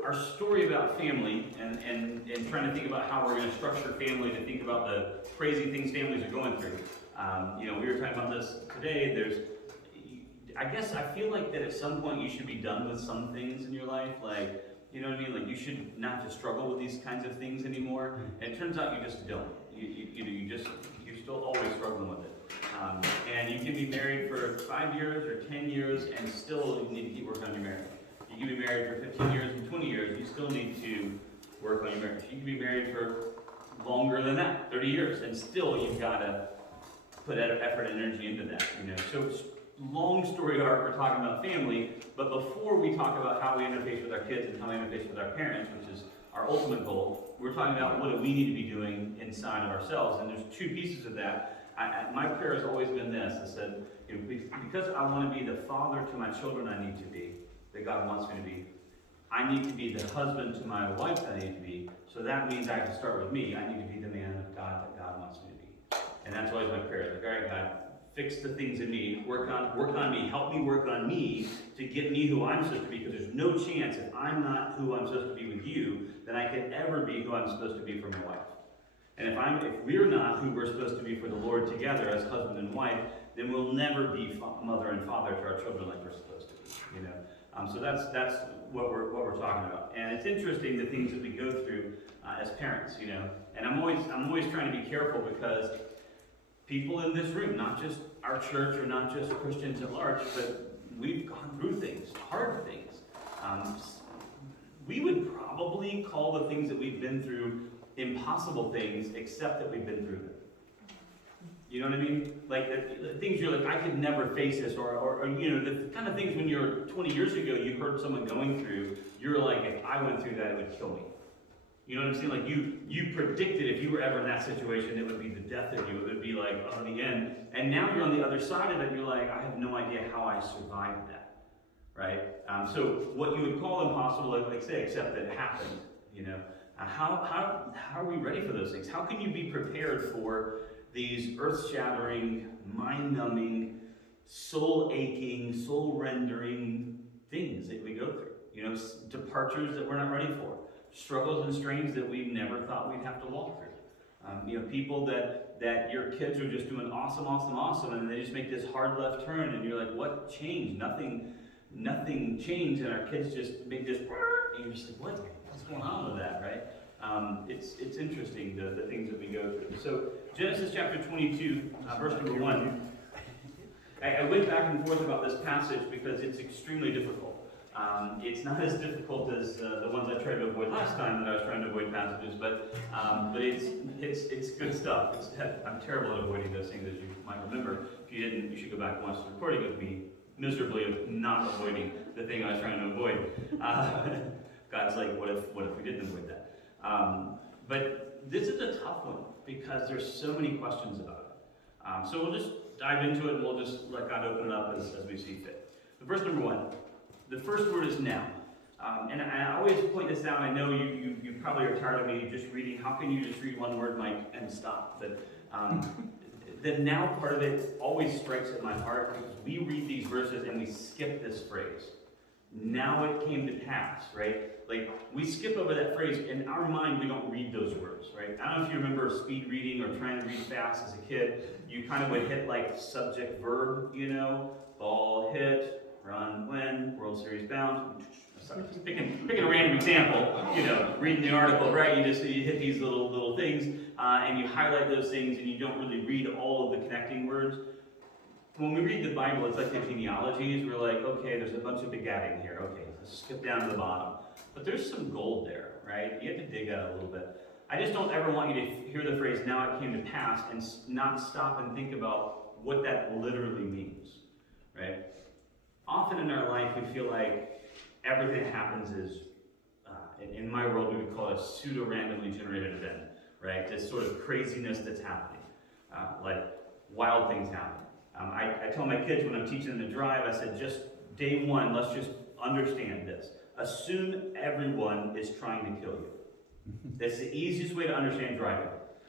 So our story about family and trying to think about how we're going to structure family, to think about the crazy things families are going through. We were talking about this today. I feel like that at some point you should be done with some things in your life, like, you know what I mean? Like, you should not just struggle with these kinds of things anymore. And it turns out you just don't. You're still always struggling with it. And you can be married for 5 years or 10 years and still you need to keep working on your marriage. You can be married for 15 years and 20 years, you still need to work on your marriage. You can be married for longer than that, 30 years, and still you've got to put effort and energy into that. So long story arc, we're talking about family, but before we talk about how we interface with our kids and how we interface with our parents, which is our ultimate goal, we're talking about what do we need to be doing inside of ourselves, and there's two pieces of that. My prayer has always been this. I said, because I want to be the father to my children I need to be, that God wants me to be, I need to be the husband to my wife I need to be, so that means I have to start with me. I need to be the man of God that God wants me to be. And that's always my prayer. Like, all right, God, fix the things in me, work on me, help me work on me to get me who I'm supposed to be, because there's no chance if I'm not who I'm supposed to be with you, that I could ever be who I'm supposed to be for my wife. And if we're not who we're supposed to be for the Lord together as husband and wife, then we'll never be mother and father to our children like we're supposed to be. So that's what we're talking about. And it's interesting the things that we go through as parents. And I'm always trying to be careful, because people in this room, not just our church or not just Christians at large, but we've gone through things, hard things. We would probably call the things that we've been through impossible things, except that we've been through them. You know what I mean? Like the things you're like, I could never face this, or the kind of things when you're 20 years ago, you heard someone going through, you're like, if I went through that, it would kill me. You know what I'm saying? Like you predicted if you were ever in that situation, it would be the death of you. It would be like, oh, the end. And now you're on the other side of it, and you're like, I have no idea how I survived that, right? So what you would call impossible, like say, except that it happened. How are we ready for those things? How can you be prepared for these earth-shattering, mind-numbing, soul-aching, soul-rendering things that we go through? Departures that we're not ready for, struggles and strains that we never thought we'd have to walk through. People that your kids are just doing awesome, and they just make this hard left turn, and you're like, what changed? Nothing changed, and our kids just make this, and you're just like, what's going on with that, right? It's interesting, the things that we go through. So Genesis chapter 22, verse number 1. I went back and forth about this passage because it's extremely difficult. It's not as difficult as the ones I tried to avoid last time that I was trying to avoid passages, but it's good stuff. I'm terrible at avoiding those things, as you might remember. If you didn't, you should go back and watch the recording of me miserably of not avoiding the thing I was trying to avoid. God's like, what if we didn't avoid that? But this is a tough one because there's so many questions about it. So we'll just dive into it, and we'll just let God open it up as we see fit. So verse number 1, the first word is now. And I always point this out. I know you probably are tired of me just reading. How can you just read one word, Mike, and stop? But the now part of it always strikes at my heart, because we read these verses and we skip this phrase. Now it came to pass, right? Like, we skip over that phrase. In our mind, we don't read those words, right? I don't know if you remember speed reading or trying to read fast as a kid. You kind of would hit like subject verb, ball hit, run when, World Series bound. Sorry, just picking a random example, reading the article, right? You hit these little things, and you highlight those things, and you don't really read all of the connecting words. When we read the Bible, it's like the genealogies. We're like, okay, there's a bunch of begatting here. Okay, let's skip down to the bottom. But there's some gold there, right? You have to dig out a little bit. I just don't ever want you to hear the phrase, now it came to pass, and not stop and think about what that literally means, right? Often in our life, we feel like everything that happens is, in my world, we would call it a pseudo-randomly generated event, right? This sort of craziness that's happening, like wild things happen. I tell my kids when I'm teaching them to drive, I said, just day one, let's just understand this. Assume everyone is trying to kill you. That's the easiest way to understand driving.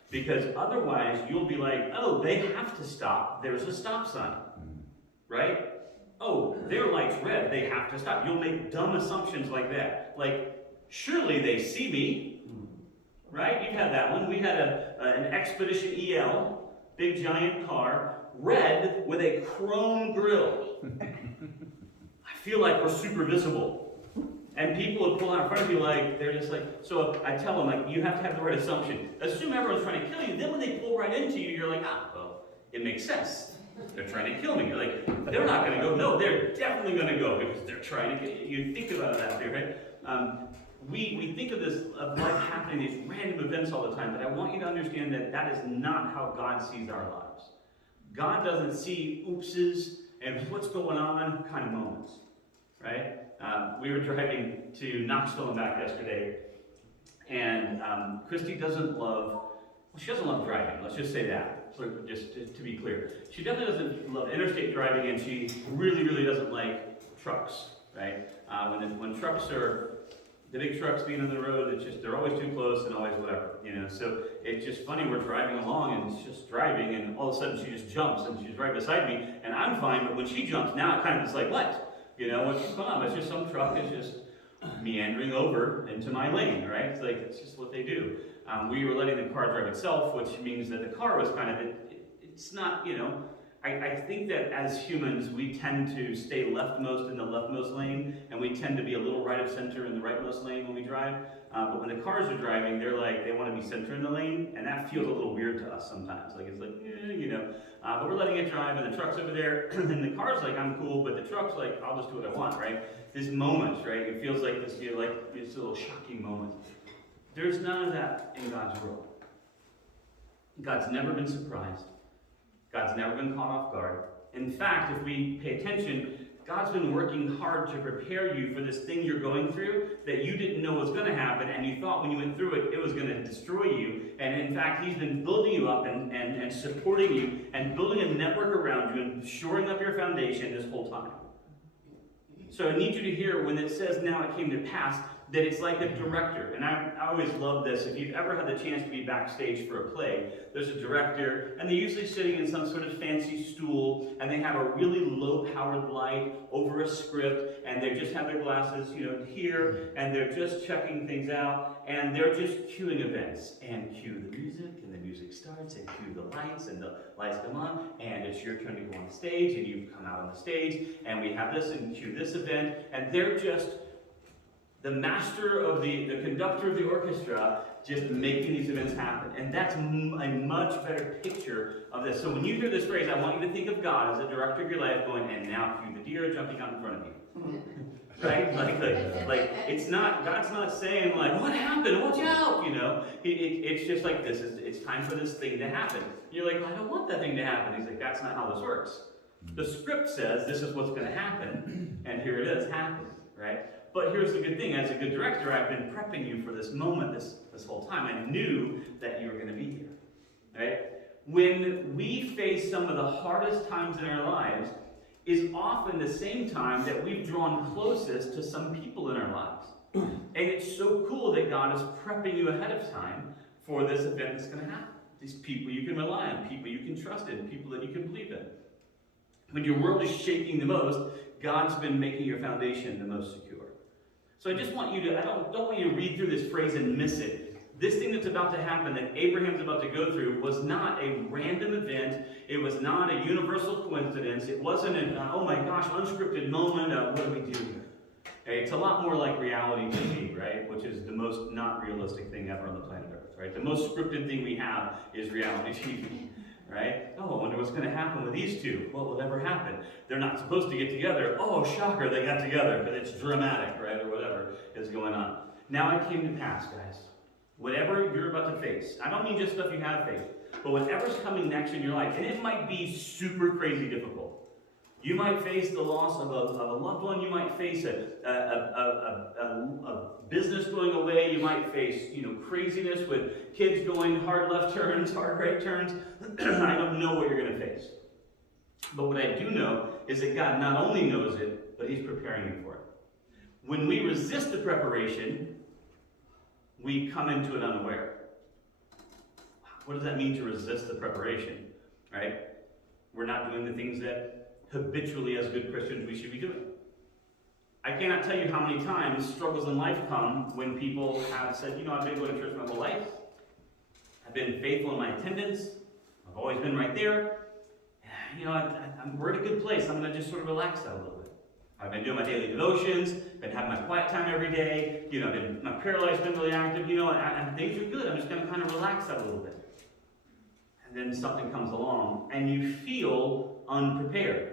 Because otherwise, you'll be like, oh, they have to stop. There's a stop sign, right? Oh, their light's red. They have to stop. You'll make dumb assumptions like that. Like, Surely they see me, right? You've had that one. We had an Expedition EL, big giant car, red with a chrome grille. I feel like we're super visible. And people would pull out in front of you like, they're just like, so I tell them, like, you have to have the right assumption. Assume everyone's trying to kill you. Then when they pull right into you, you're like, well, it makes sense. They're trying to kill me. You're like, they're not going to go. No, they're definitely going to go because they're trying to get you. You think about that there, right? We think of this, of life happening, these random events all the time, but I want you to understand that that is not how God sees our lives. God doesn't see oopses and what's going on kind of moments, right? We were driving to Knoxville and back yesterday, and Christy doesn't love, she doesn't love driving, let's just say that, so just to be clear. She definitely doesn't love interstate driving, and she really, really doesn't like trucks, right? When trucks are, the big trucks being on the road, it's just, they're always too close and always whatever, you know? So it's just funny, we're driving along and it's just driving, and all of a sudden she just jumps and she's right beside me, and I'm fine, but when she jumps, now it kind of is like, what? You know, what's going on? It's just some truck is just meandering over into my lane, right? It's like, it's just what they do. We were letting the car drive itself, which means that the car was kind of, it's not, you know, I think that as humans, we tend to stay leftmost in the leftmost lane, and we tend to be a little right of center in the rightmost lane when we drive. But when the cars are driving, they're like, they want to be center in the lane, and that feels a little weird to us sometimes. Like, it's like, you know. But we're letting it drive, and the truck's over there, and the car's like, I'm cool, but the truck's like, I'll just do what I want, right? This moment, right? It feels like this, you know, like this little shocking moment. There's none of that in God's world. God's never been surprised. God's never been caught off guard. In fact, if we pay attention, God's been working hard to prepare you for this thing you're going through that you didn't know was going to happen, and you thought when you went through it, it was going to destroy you. And in fact, he's been building you up and supporting you and building a network around you and shoring up your foundation this whole time. So I need you to hear when it says, now it came to pass, that it's like a director. And I always love this. If you've ever had the chance to be backstage for a play, there's a director, and they're usually sitting in some sort of fancy stool, and they have a really low-powered light over a script, and they just have their glasses, you know, here, and they're just checking things out, and they're just cueing events. And cue the music, and the music starts, and cue the lights, and the lights come on, and it's your turn to go on the stage, and you come out on the stage, and we have this, and cue this event, and they're just the master of the conductor of the orchestra, just making these events happen. And that's a much better picture of this. So when you hear this phrase, I want you to think of God as the director of your life going, and now cue the deer jumping out in front of you. Right? Like it's not, God's not saying like, what happened? Watch out, you know? It's just like this, it's time for this thing to happen. You're like, well, I don't want that thing to happen. He's like, that's not how this works. The script says this is what's going to happen, and here it is happening, right? But here's the good thing, as a good director, I've been prepping you for this moment this whole time. I knew that you were going to be here, right? When we face some of the hardest times in our lives is often the same time that we've drawn closest to some people in our lives. And it's so cool that God is prepping you ahead of time for this event that's going to happen. These people you can rely on, people you can trust in, people that you can believe in. When your world is shaking the most, God's been making your foundation the most secure. So I just want you to, I don't want you to read through this phrase and miss it. This thing that's about to happen, that Abraham's about to go through, was not a random event. It was not a universal coincidence. It wasn't an, oh my gosh, unscripted moment of what do we do here? Okay, it's a lot more like reality TV, right? Which is the most not realistic thing ever on the planet Earth, right? The most scripted thing we have is reality TV. Right? Oh, I wonder what's going to happen with these two. What will ever happen? They're not supposed to get together. Oh, shocker, they got together, but it's dramatic, right? Or whatever is going on. Now it came to pass, guys. Whatever you're about to face, I don't mean just stuff you have faced, but whatever's coming next in your life, and it might be super crazy difficult. You might face the loss of a loved one. You might face a business going away. You might face, you know, craziness with kids going hard left turns, hard right turns. I don't know what you're going to face. But what I do know is that God not only knows it, but he's preparing you for it. When we resist the preparation, we come into it unaware. What does that mean to resist the preparation? Right? We're not doing the things that habitually as good Christians we should be doing. I cannot tell you how many times struggles in life come when people have said, I've been going to church my whole life. I've been faithful in my attendance. I've always been right there. We're at a good place. I'm going to just sort of relax that a little bit. I've been doing my daily devotions, been having my quiet time every day. My prayer life's been really active. And things are good. I'm just going to kind of relax that a little bit. And then something comes along, and you feel unprepared.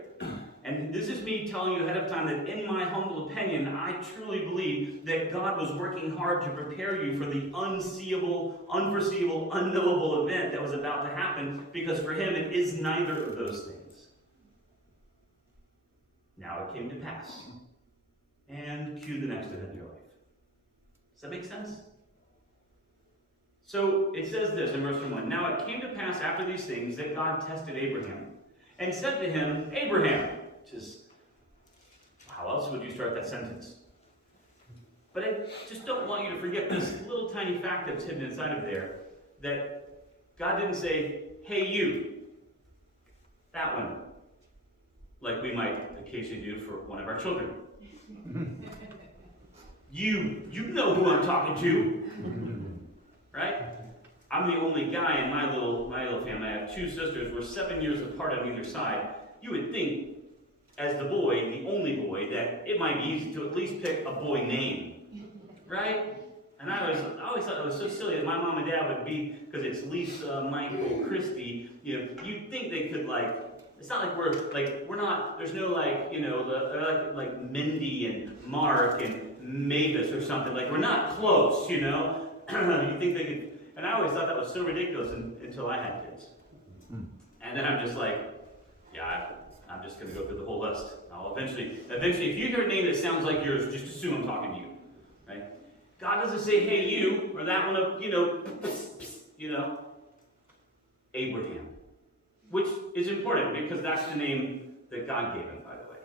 And this is me telling you ahead of time that in my humble opinion, I truly believe that God was working hard to prepare you for the unseeable, unforeseeable, unknowable event that was about to happen, because for him it is neither of those things. Now it came to pass. And cue the next event in your life. Does that make sense? So it says this in verse 1. Now it came to pass after these things that God tested Abraham and said to him, Abraham. Which is, how else would you start that sentence? But I just don't want you to forget this little tiny fact that's hidden inside of there, that God didn't say, hey you, that one, like we might occasionally do for one of our children. You know who I'm talking to, right? I'm the only guy in my little family. I have two sisters. We're 7 years apart on either side. You would think, as the boy, the only boy, that it might be easy to at least pick a boy name, right? And I always thought it was so silly that my mom and dad would be, because it's Lisa, Michael, Christy, you'd think they could, it's not like we're not, there's no they're like Mindy and Mark and Mavis or something, we're not close, you think they could, and I always thought that was so ridiculous until I had kids. And then I'm just like, I'm just going to go through the whole list. I'll eventually, if you hear a name that sounds like yours, just assume I'm talking to you, right? God doesn't say, hey, you, or that one of, Abraham, which is important because that's the name that God gave him, by the way.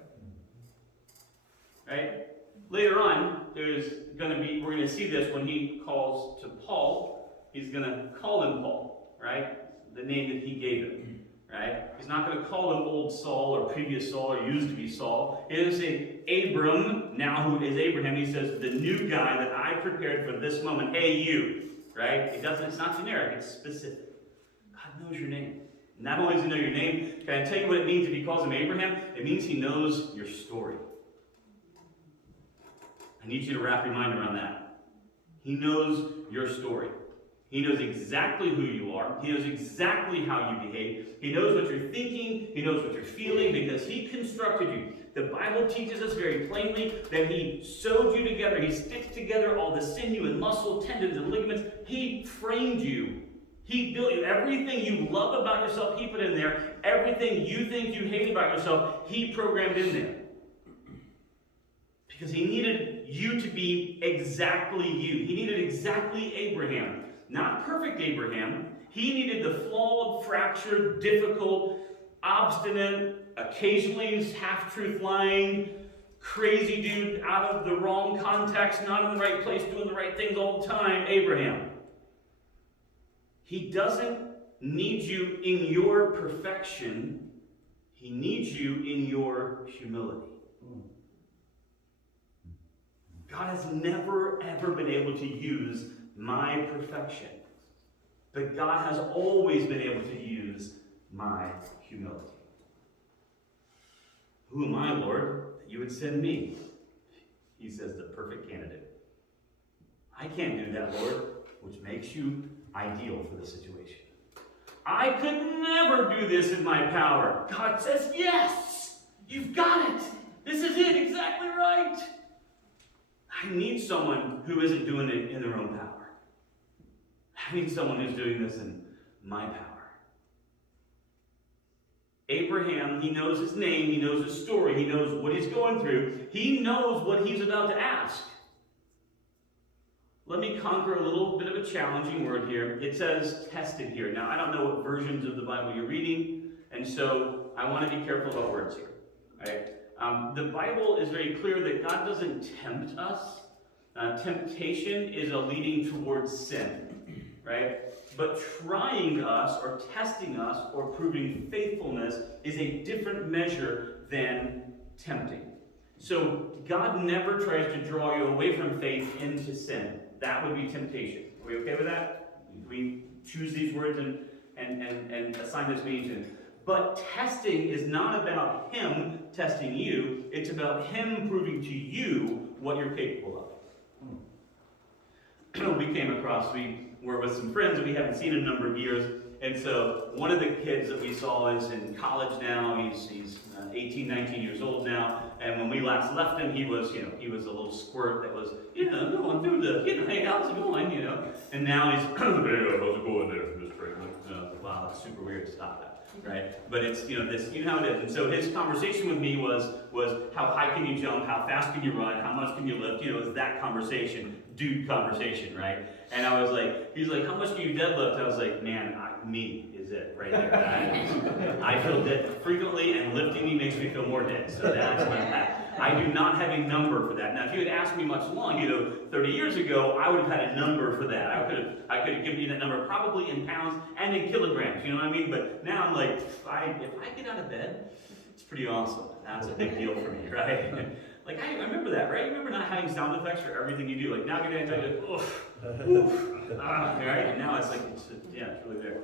Right? Later on, we're going to see this when he calls to Paul. He's going to call him Paul, right? The name that he gave him. Right? He's not going to call him old Saul or previous Saul or used to be Saul. He doesn't say Abram, now who is Abraham. He says the new guy that I prepared for this moment. Hey, you. Right? It's not generic, it's specific. God knows your name. Not only does he know your name, can I tell you what it means if he calls him Abraham? It means he knows your story. I need you to wrap your mind around that. He knows your story. He knows exactly who you are. He knows exactly how you behave. He knows what you're thinking. He knows what you're feeling because he constructed you. The Bible teaches us very plainly that he sewed you together. He stitched together all the sinew and muscle, tendons and ligaments. He framed you. He built you. Everything you love about yourself, he put in there. Everything you think you hate about yourself, he programmed in there. Because he needed you to be exactly you. He needed exactly Abraham. Not perfect Abraham. He needed the flawed, fractured, difficult, obstinate, occasionally half-truth lying, crazy dude out of the wrong context, not in the right place, doing the right things all the time, Abraham. He doesn't need you in your perfection. He needs you in your humility. God has never, ever been able to use my perfection. But God has always been able to use my humility. Who am I, Lord, that you would send me? He says, the perfect candidate. I can't do that, Lord, which makes you ideal for the situation. I could never do this in my power. God says, yes, you've got it. This is it, exactly right. I need someone who isn't doing it in their own power. I need someone who's doing this in my power. Abraham, he knows his name, he knows his story, he knows what he's going through. He knows what he's about to ask. Let me conquer a little bit of a challenging word here. It says tested here. Now, I don't know what versions of the Bible you're reading, and so I want to be careful about words here. Right? The Bible is very clear that God doesn't tempt us. Temptation is a leading towards sin, right? But trying us or testing us or proving faithfulness is a different measure than tempting. So God never tries to draw you away from faith into sin. That would be temptation. Are we okay with that? We choose these words and assign this meaning to them. But testing is not about him testing you. It's about him proving to you what you're capable of. We came across, we were with some friends that we haven't seen in a number of years. And so one of the kids that we saw is in college now. He's 18, 19 years old now. And when we last left him, he was a little squirt that was, going through the, hey, how's it going, And now he's, hey, how's it going there, Mr. Franklin? Wow, that's super weird, stop that, right? But it's, this, how it is. And so his conversation with me was how high can you jump, how fast can you run, how much can you lift, it was that conversation, dude conversation, right? And I was like, he's like, how much do you deadlift? I was like, man, me is it right there. I feel dead frequently, and lifting me makes me feel more dead. So that's I do not have a number for that. Now, if you had asked me much longer, 30 years ago, I would have had a number for that. I could have given you that number probably in pounds and in kilograms. You know what I mean? But now I'm like, if I get out of bed, it's pretty awesome. That's a big deal for me, right? Like, I remember that, right? You remember not having sound effects for everything you do. Like, now you're going to tell you, oof, right? And now it's like, it's really there.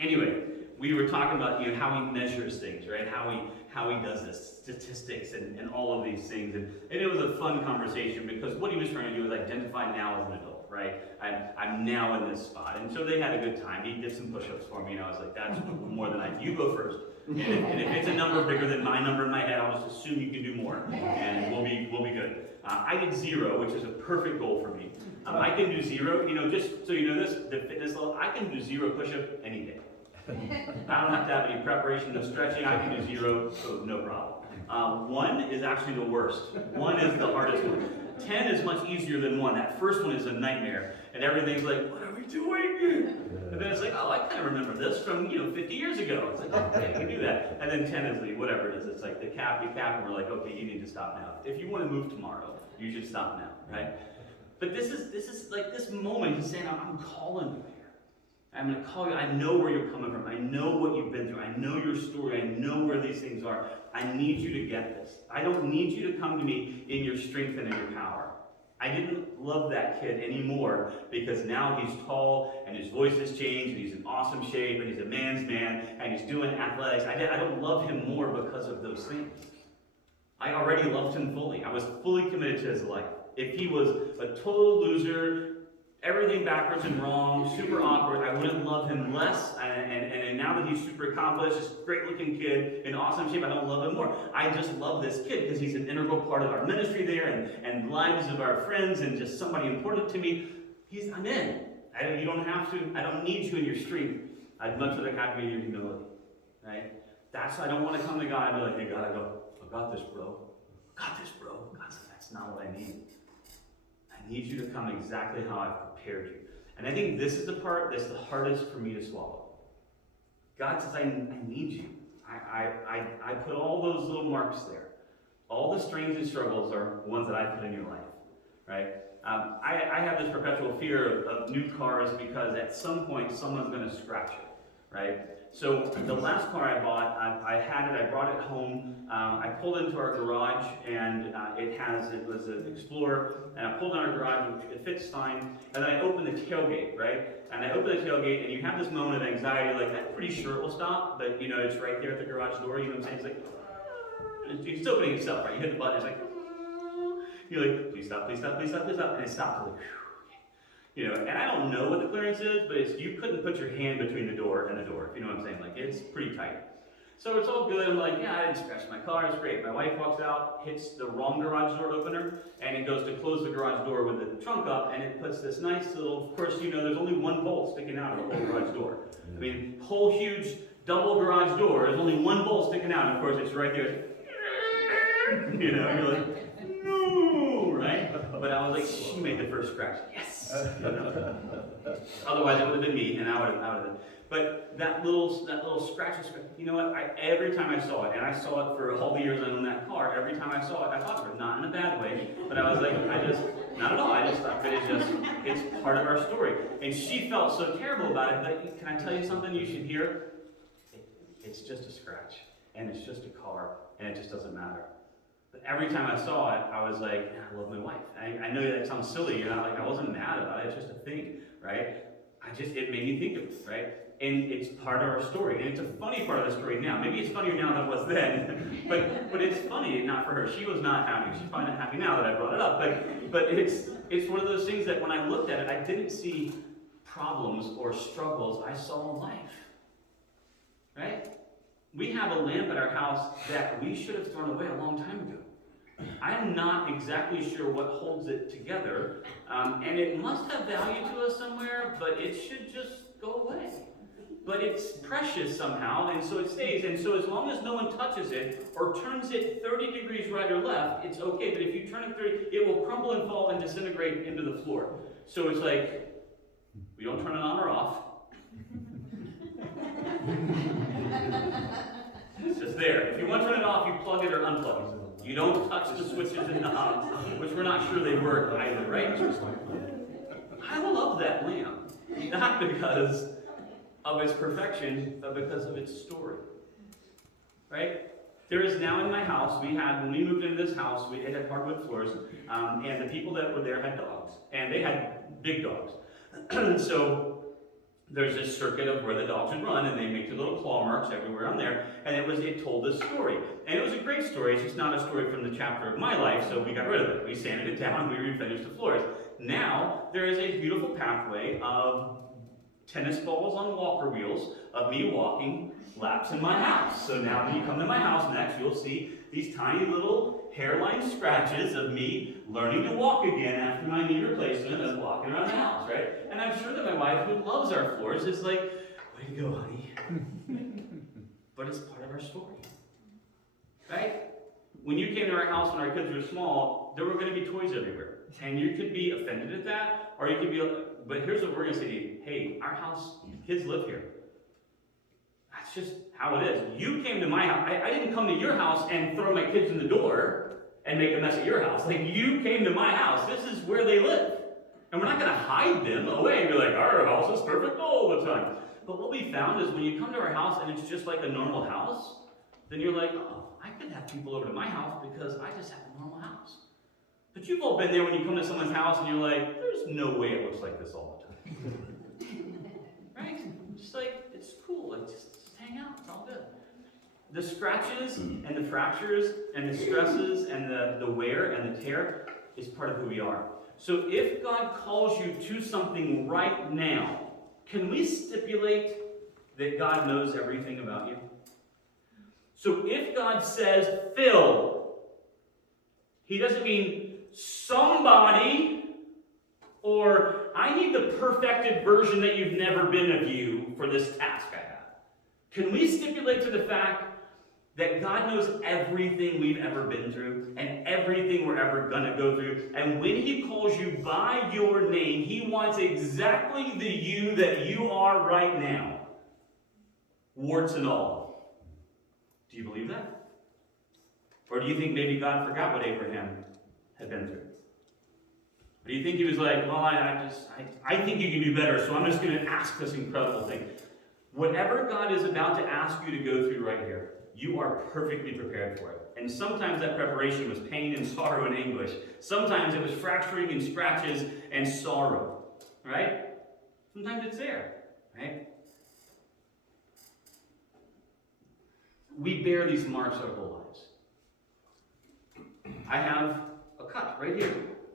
Anyway, we were talking about, how he measures things, right? How he does this, statistics and all of these things. And it was a fun conversation because what he was trying to do was identify now as an adult, right? I'm now in this spot. And so they had a good time. He did some push-ups for me, I was like, that's more than you go first. And if it's a number bigger than my number in my head, I'll just assume you can do more, and we'll be good. I did 0, which is a perfect goal for me. I can do 0, just so you know this, the fitness level, I can do 0 push-ups any day. I don't have to have any preparation, no stretching, I can do 0, so no problem. 1 is actually the worst. 1 is the hardest one. 10 is much easier than 1. That first one is a nightmare, and everything's like, what are we doing? And then it's like, oh, I kind of remember this from, 50 years ago. It's like, okay, I can do that. And then 10 is the, whatever it is, it's like the cap, and we're like, okay, you need to stop now. If you want to move tomorrow, you should stop now, right? But this is like this moment, he's saying, I'm calling you here. I'm going to call you. I know where you're coming from. I know what you've been through. I know your story. I know where these things are. I need you to get this. I don't need you to come to me in your strength and in your power. I didn't love that kid anymore because now he's tall and his voice has changed and he's in awesome shape and he's a man's man and he's doing athletics. I don't love him more because of those things. I already loved him fully. I was fully committed to his life. If he was a total loser, everything backwards and wrong, super awkward, I wouldn't love him less. And now that he's super accomplished, this great-looking kid in awesome shape, I don't love him more. I just love this kid because he's an integral part of our ministry there and lives of our friends and just somebody important to me. I'm in. You don't have to. I don't need you in your strength. I'd much rather have you in your humility. Right? I don't want to come to God and be like, hey, God, I got this, bro. God, that's not what I need. I need you to come exactly how I've prepared you. And I think this is the part that's the hardest for me to swallow. God says, I need you. I put all those little marks there. All the strains and struggles are ones that I put in your life, right? I have this perpetual fear of new cars because at some point someone's going to scratch it, right? So the last car I bought, I brought it home, I pulled into our garage, and it was an Explorer, and I pulled in our garage, it fits fine, and then I opened the tailgate, right? And I opened the tailgate, and you have this moment of anxiety, like, I'm pretty sure it will stop, but, it's right there at the garage door, you know what I'm saying? It's like, it's opening itself, right? You hit the button, it's like, you're like, please stop, please stop, please stop, please stop, and it stops, like, and I don't know what the clearance is, but you couldn't put your hand between the door and the door, if you know what I'm saying. Like, it's pretty tight. So it's all good. I'm like, yeah, I didn't scratch my car. It's great. My wife walks out, hits the wrong garage door opener, and it goes to close the garage door with the trunk up, and it puts this nice little, of course, there's only one bolt sticking out of the whole garage door. I mean, whole huge double garage door, there's only one bolt sticking out, and of course, it's right there. You're like, no, right? But I was like, she made the first scratch. Yes! Otherwise, it would have been me, and I would have. But that little scratch, you know what? Every time I saw it, and I saw it for all the years I owned that car, every time I saw it, I thought of it, not in a bad way, but I was like, not at all. I just thought that it's part of our story. And she felt so terrible about it, but can I tell you something you should hear? It's just a scratch, and it's just a car, and it just doesn't matter. But every time I saw it, I was like, I love my wife. I know that sounds silly, you're not like, I wasn't mad about it, it's just a thing, right? It made me think of it, right? And it's part of our story. And it's a funny part of the story now. Maybe it's funnier now than it was then. but it's funny, not for her. She was not happy. She's probably not happy now that I brought it up. But it's one of those things that when I looked at it, I didn't see problems or struggles. I saw life. Right? We have a lamp at our house that we should have thrown away a long time ago. I'm not exactly sure what holds it together. And it must have value to us somewhere, but it should just go away. But it's precious somehow, and so it stays. And so as long as no one touches it or turns it 30 degrees right or left, it's okay. But if you turn it 30, it will crumble and fall and disintegrate into the floor. So it's like, we don't turn it on or off. It's just there. If you want to turn it off, you plug it or unplug it. You don't touch the switches and knobs, which we're not sure they work either, right? I love that lamp. Not because of its perfection, but because of its story. Right? There is now in my house, when we moved into this house, it had hardwood floors, and the people that were there had dogs, and they had big dogs. So there's this circuit of where the dogs would run, and they make their little claw marks everywhere on there, and it told this story. And it was a great story. It's just not a story from the chapter of my life, so we got rid of it. We sanded it down, and we refinished the floors. Now, there is a beautiful pathway of tennis balls on walker wheels of me walking laps in my house. So now when you come to my house next, you'll see these tiny little hairline scratches of me learning to walk again after my knee replacement and walking around the house, right? And I'm sure that my wife, who loves our floors, is like, way to go, honey. But it's part of our story, right? When you came to our house when our kids were small, there were going to be toys everywhere. And you could be offended at that, or you could be, but here's what we're going to say to you. Hey, our house, kids live here. That's just how it is. You came to my house. I didn't come to your house and throw my kids in the door and make a mess at your house. Like, you came to my house. This is where they live. And we're not going to hide them away and be like, our house is perfect all the time. But what we found is when you come to our house and it's just like a normal house, then you're like, oh, I could have people over to my house because I just have a normal house. But you've all been there when you come to someone's house and you're like, there's no way it looks like this all the time. Right? Just like, it's cool. Like, just hang out. It's all good. The scratches and the fractures and the stresses and the wear and the tear is part of who we are. So if God calls you to something right now, can we stipulate that God knows everything about you? So if God says, Phil, he doesn't mean somebody, or I need the perfected version that you've never been of you for this task I have. Can we stipulate to the fact that God knows everything we've ever been through and everything we're ever going to go through? And when he calls you by your name, he wants exactly the you that you are right now. Warts and all. Do you believe that? Or do you think maybe God forgot what Abraham had been through? Or do you think he was like, well, I think you can do better, so I'm just going to ask this incredible thing. Whatever God is about to ask you to go through right here, you are perfectly prepared for it. And sometimes that preparation was pain and sorrow and anguish. Sometimes it was fracturing and scratches and sorrow. Right? Sometimes it's there. Right? We bear these marks our whole lives. I have a cut right here.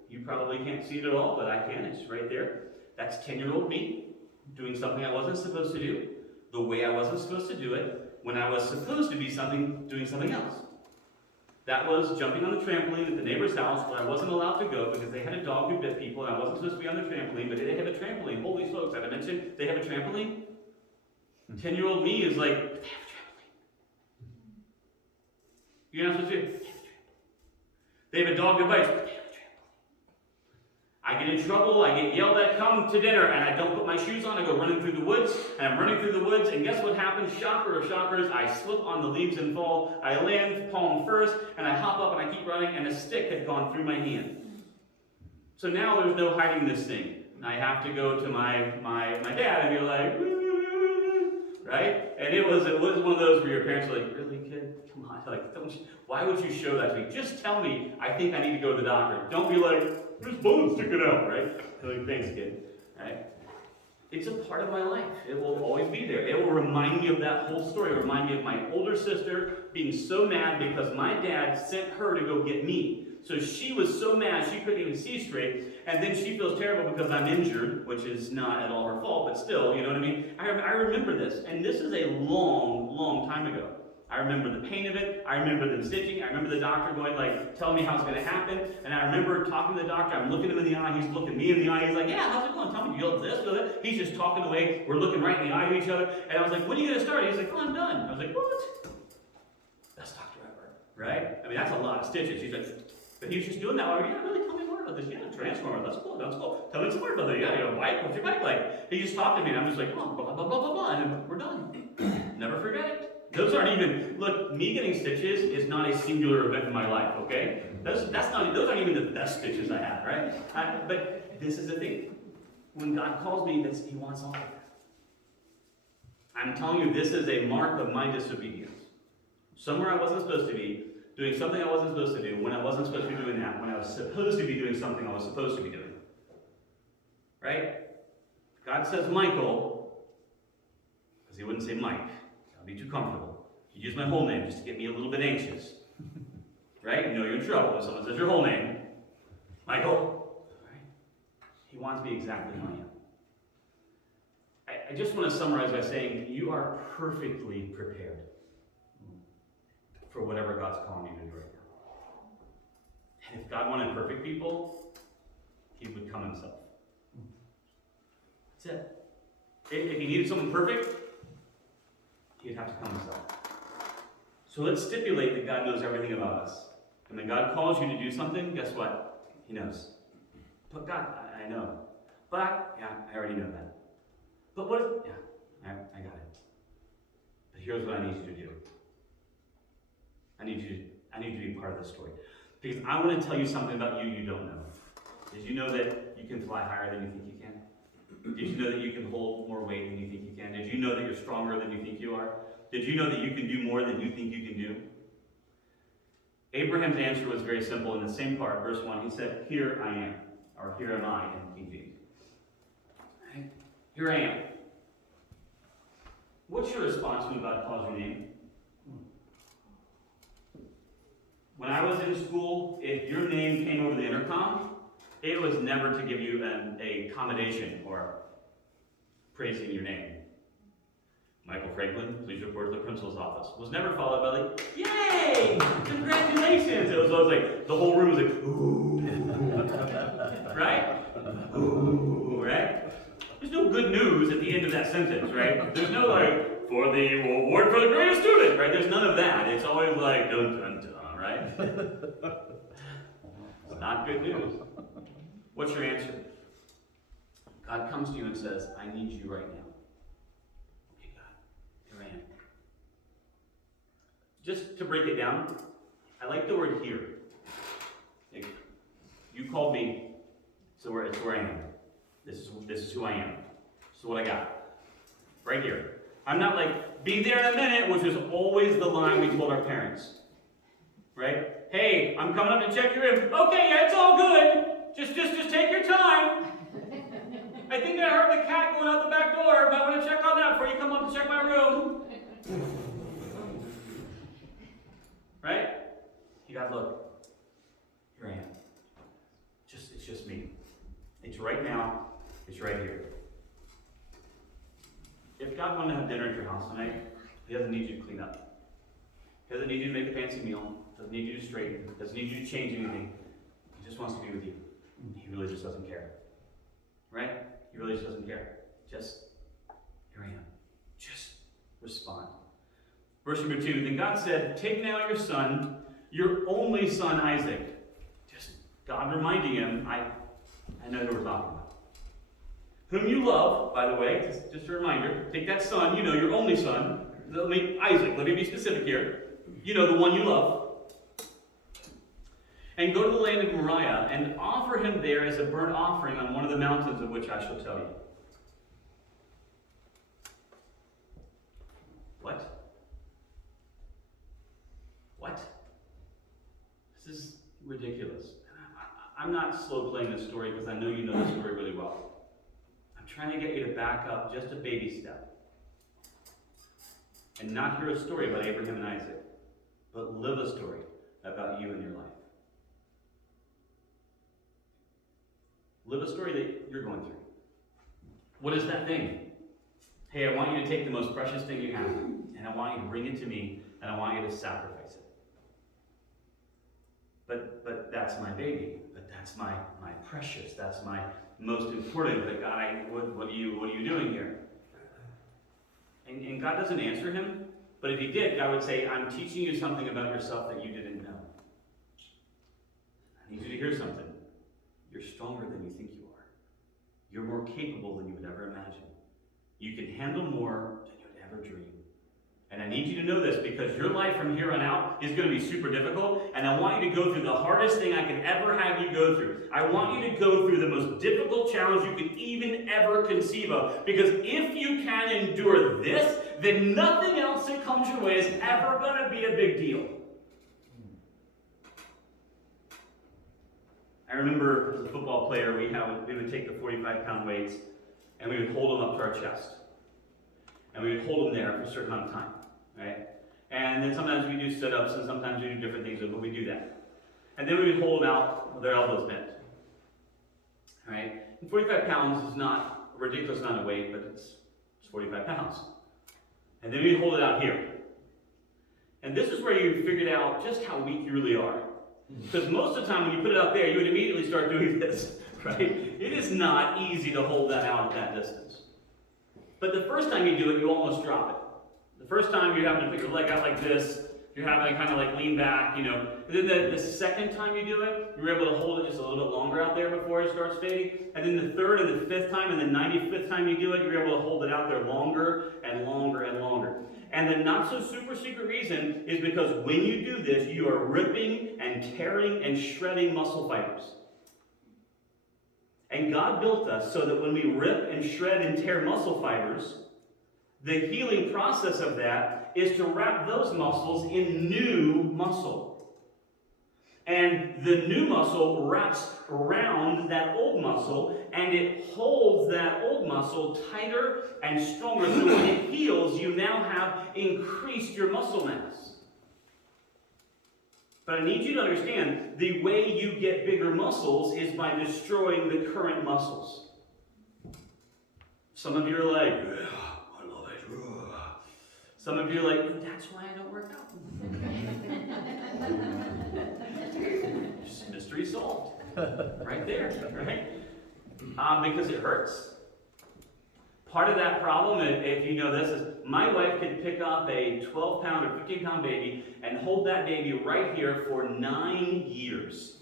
You probably can't see it at all, but I can. It's right there. That's 10-year-old me doing something I wasn't supposed to do, the way I wasn't supposed to do it, when I was supposed to be doing something else. That was jumping on the trampoline at the neighbor's house where I wasn't allowed to go because they had a dog who bit people and I wasn't supposed to be on the trampoline, but they have a trampoline. Holy smokes, did I mention they have a trampoline? 10-year-old me is like, they have a trampoline. You're not supposed to do it. They have a dog that bites. They have a trampoline. I get in trouble, I get yelled at, come to dinner, and I don't put my shoes on, I go running through the woods, and I'm running through the woods, and guess what happens? Shocker of shockers, I slip on the leaves and fall, I land palm first, and I hop up and I keep running, and a stick had gone through my hand. So now there's no hiding this thing. I have to go to my dad and be like, right? And it was one of those where your parents were like, really, kid? Come on, like, Why would you show that to me? Just tell me, I think I need to go to the doctor. Don't be like, there's bone sticking out, right? Like, thanks, kid. Right? It's a part of my life. It will always be there. It will remind me of that whole story. It will remind me of my older sister being so mad because my dad sent her to go get me. So she was so mad she couldn't even see straight, and then she feels terrible because I'm injured, which is not at all her fault, but still, you know what I mean? I remember this, and this is a long, long time ago. I remember the pain of it. I remember them stitching. I remember the doctor going, like, telling me how it's going to happen. And I remember talking to the doctor. I'm looking him in the eye. He's looking me in the eye. He's like, yeah, how's it going? Tell me, you feel this, feel that? He's just talking away. We're looking right in the eye of each other. And I was like, when are you going to start? He's like, oh, I'm done. I was like, what? Best doctor ever, right? I mean, that's a lot of stitches. He's like, but he was just doing that. I was like, yeah, really, tell me more about this. Yeah, transformer. That's cool. That's cool. Tell me some more about that. Yeah, you have a bike. What's your bike like? He just talked to me. And I'm just like, oh, blah, blah, blah, blah, blah. And then we're done. Never forget it. Those aren't even, look, me getting stitches is not a singular event in my life, okay? Those aren't even the best stitches I have, right? But this is the thing. When God calls me, He wants all of that. I'm telling you, this is a mark of my disobedience. Somewhere I wasn't supposed to be, doing something I wasn't supposed to do, when I wasn't supposed to be doing that, when I was supposed to be doing something I was supposed to be doing. Right? God says Michael, because He wouldn't say Mike. Be too comfortable. You use my whole name just to get me a little bit anxious. Right? You know you're in trouble when someone says your whole name. Michael. Right? He wants me exactly how I am. I just want to summarize by saying you are perfectly prepared for whatever God's calling you to do right now. And if God wanted perfect people, He would come Himself. That's it. If He needed someone perfect, He'd have to come Himself. So let's stipulate that God knows everything about us. And when God calls you to do something, guess what? He knows. But God, I know. But, yeah, I already know that. But what if, yeah, I got it. But here's what I need you to do. I need you to be part of the story. Because I want to tell you something about you don't know. Did you know that you can fly higher than you think you can? Did you know that you can hold more weight than you think you can? Did you know that you're stronger than you think you are? Did you know that you can do more than you think you can do? Abraham's answer was very simple in the same part, verse 1. He said, here I am, or here am I in King James. Right? Here I am. What's your response when God calls your name? When I was in school, if your name came over the intercom, it was never to give you a commendation or praising your name. Michael Franklin, please report to the principal's office. Was never followed by like, yay! Congratulations! It was always like, the whole room was like, ooh. Right? Ooh, right? There's no good news at the end of that sentence, right? There's no like, for the award for the greatest student, right? There's none of that. It's always like, dun dun dun, right? It's not good news. What's your answer? God comes to you and says, I need you right now. Okay, God, here I am. Just to break it down, I like the word here. Like, you called me, so it's where I am. This is who I am. So what I got. Right here. I'm not like, be there in a minute, which was always the line we told our parents. Right? Hey, I'm coming up to check your room. Okay, yeah, it's all good. Just take your time. I think I heard the cat going out the back door, but I want to check on that before you come up to check my room. Right? You got, look, here I am. It's just me. It's right now. It's right here. If God wanted to have dinner at your house tonight, He doesn't need you to clean up. He doesn't need you to make a fancy meal. Doesn't need you to straighten. Doesn't need you to change anything. He just wants to be with you. He really just doesn't care. Right? He really just doesn't care. Just, here I am. Just respond. Verse number 2, then God said, take now your son, your only son Isaac. Just God reminding him, I know who we're talking about. Whom you love, by the way, just a reminder, take that son, your only son, Isaac, let me be specific here. The one you love. And go to the land of Moriah and offer him there as a burnt offering on one of the mountains of which I shall tell you. What? ridiculous. I'm not slow playing this story because I know you know this story really well. I'm trying to get you to back up just a baby step and not hear a story about Abraham and Isaac, but live a story about you and your life. Live a story that you're going through. What is that thing? Hey, I want you to take the most precious thing you have, and I want you to bring it to me, and I want you to sacrifice it. But that's my baby. But that's my precious. That's my most important. But God, what are you doing here? And God doesn't answer him. But if he did, God would say, I'm teaching you something about yourself that you didn't know. I need you to hear something. You're stronger than you think you are. You're more capable than you would ever imagine. You can handle more than you would ever dream. And I need you to know this because your life from here on out is going to be super difficult, and I want you to go through the hardest thing I can ever have you go through. I want you to go through the most difficult challenge you could even ever conceive of, because if you can endure this, then nothing else that comes your way is ever going to be a big deal. I remember as a football player, we would take the 45-pound weights, and we would hold them up to our chest. And we would hold them there for a certain amount of time, right? And then sometimes we do sit-ups, and sometimes we do different things, but we do that. And then we would hold them out with their elbows bent, right? And 45 pounds is not a ridiculous amount of weight, but it's 45 pounds. And then we hold it out here. And this is where you figured out just how weak you really are. Because most of the time when you put it out there, you would immediately start doing this, right? It is not easy to hold that out at that distance. But the first time you do it, you almost drop it. The first time you're having to put your leg out like this, you're having to kind of like lean back, And then the second time you do it, you're able to hold it just a little bit longer out there before it starts fading. And then the third and the fifth time and the 95th time you do it, you're able to hold it out there longer and longer and longer. And the not so super secret reason is because when you do this, you are ripping and tearing and shredding muscle fibers. And God built us so that when we rip and shred and tear muscle fibers, the healing process of that is to wrap those muscles in new muscle. And the new muscle wraps around that old muscle, and it holds that old muscle tighter and stronger. So when it heals, you now have increased your muscle mass. But I need you to understand, the way you get bigger muscles is by destroying the current muscles. Some of you are like, I love it. Some of you are like, that's why I don't work out. Just mystery solved. Right there, right? Because it hurts. Part of that problem, if you know this, is my wife could pick up a 12-pound or 15-pound baby and hold that baby right here for 9 years.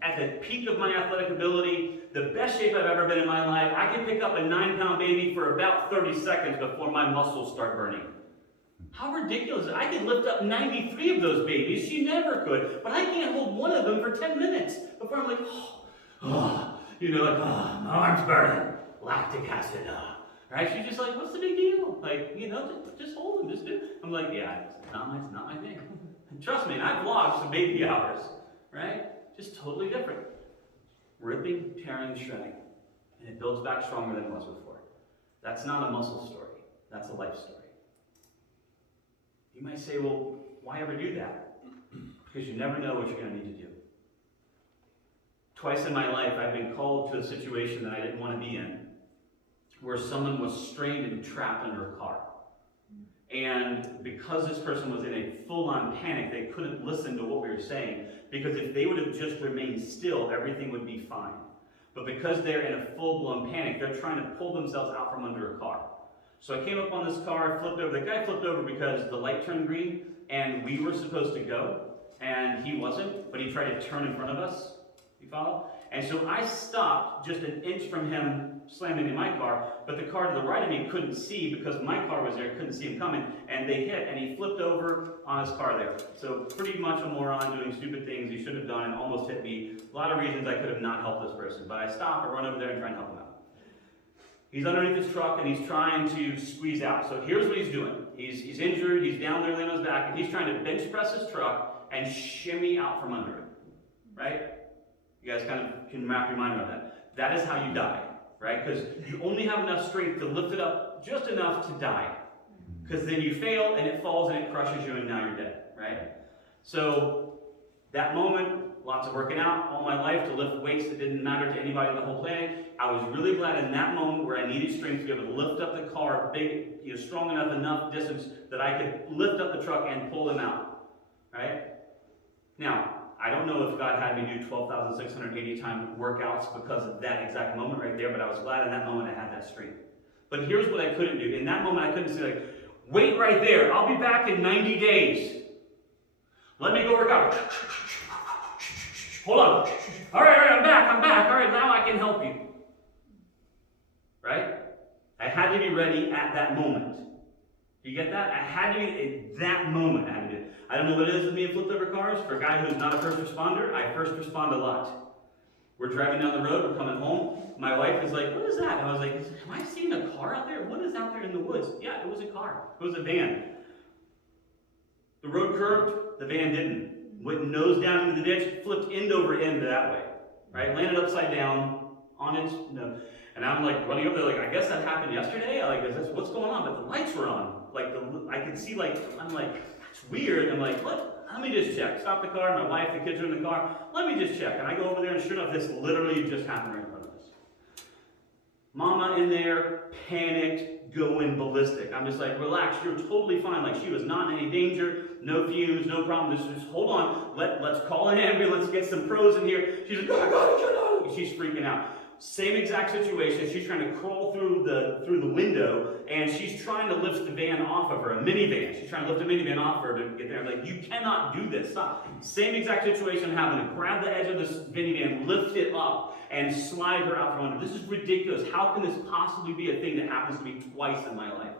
At the peak of my athletic ability, the best shape I've ever been in my life, I can pick up a 9-pound baby for about 30 seconds before my muscles start burning. How ridiculous. I could lift up 93 of those babies. She never could. But I can't hold one of them for 10 minutes before I'm like, my arm's burning. Lactic acid, right? She's just like, what's the big deal? Like, just hold them, just do it. I'm like, yeah, it's not my thing. Trust me, and I've logged some baby hours, right? Just totally different. Ripping, tearing, shredding. And it builds back stronger than it was before. That's not a muscle story. That's a life story. You might say, well, why ever do that? Because you never know what you're going to need to do. Twice in my life, I've been called to a situation that I didn't want to be in, where someone was strained and trapped under a car. And because this person was in a full-on panic, they couldn't listen to what we were saying, because if they would have just remained still, everything would be fine. But because they're in a full-blown panic, they're trying to pull themselves out from under a car. So I came up on this car, flipped over. The guy flipped over because the light turned green, and we were supposed to go, and he wasn't, but he tried to turn in front of us. You follow? And so I stopped just an inch from him slamming in my car, but the car to the right of me couldn't see because my car was there, couldn't see him coming, and they hit, and he flipped over on his car there. So pretty much a moron doing stupid things he should have done and almost hit me. A lot of reasons I could have not helped this person, but I stop, I run over there and try and help him out. He's underneath his truck, and he's trying to squeeze out. So here's what he's doing. He's injured, he's down there laying on his back, and he's trying to bench press his truck and shimmy out from under it, right? You guys kind of can wrap your mind around that. That is how you die, right? Because you only have enough strength to lift it up just enough to die. Because then you fail and it falls and it crushes you and now you're dead, right? So that moment, lots of working out all my life to lift weights that didn't matter to anybody on the whole planet. I was really glad in that moment where I needed strength to be able to lift up the car big, strong enough distance that I could lift up the truck and pull them out, right? Now, I don't know if God had me do 12,680 time workouts because of that exact moment right there, but I was glad in that moment I had that strength. But here's what I couldn't do. In that moment, I couldn't say, like, wait right there. I'll be back in 90 days. Let me go work out. Hold on. All right, I'm back. All right, now I can help you. Right? I had to be ready at that moment. You get that? I had to be at that moment. I don't know what it is with me and flipped over cars. For a guy who's not a first responder, I first respond a lot. We're driving down the road, we're coming home. My wife is like, what is that? And I was like, am I seeing a car out there? What is out there in the woods? Yeah, it was a car. It was a van. The road curved, the van didn't. Went nose down into the ditch, flipped end over end that way. Right? Landed upside down on its, And I'm like running over there, like, I guess that happened yesterday. What's going on? But the lights were on. I could see, I'm like, that's weird. I'm like, what? Let me just check. Stop the car. My wife, the kids are in the car. Let me just check. And I go over there, and sure enough, this literally just happened right in front of us. Mama in there, panicked, going ballistic. I'm just like, relax. You're totally fine. Like, she was not in any danger. No fumes, no problem. Just hold on. Let's call an ambulance. Get some pros in here. She's like, oh, I got it. She's freaking out. Same exact situation. She's trying to crawl through the window, and she's trying to lift the van off of her, a minivan. She's trying to lift a minivan off her to get there. I'm like, you cannot do this. Stop. Same exact situation happening. Grab the edge of this minivan, lift it up, and slide her out from under. This is ridiculous. How can this possibly be a thing that happens to me twice in my life?